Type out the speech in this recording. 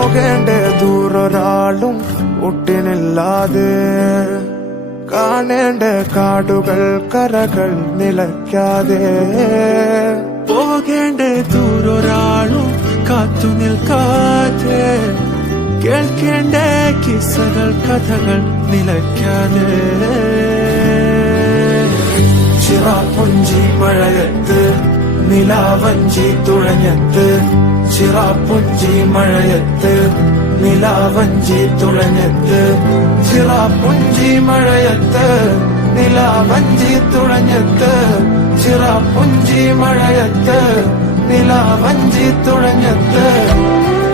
പോകേണ്ട ദൂരൊരാളും ഒട്ടിനില്ലാതെ കാണേണ്ട കാടുകൾ കരകൾ നിലയ്ക്കാതെ പോകേണ്ട ദൂരൊരാളും കാത്തു നിൽക്കാതെ കേൾക്കേണ്ട കിസ്സകൾ കഥകൾ നിലയ്ക്കാതെ ചിറാപ്പുഞ്ചി മഴയത്ത് നിലാവഞ്ചി തുഴഞ്ഞത്ത് ചിറാപ്പുഞ്ചി മഴയത്ത് നിലാവഞ്ചി തുഴഞ്ഞത്ത് ചിറാപ്പുഞ്ചി മഴയത്ത് നിലാവഞ്ചി തുഴഞ്ഞത്ത് ചിറാപ്പുഞ്ചി മഴയത്ത് നിലാവഞ്ചി തുഴഞ്ഞത്ത്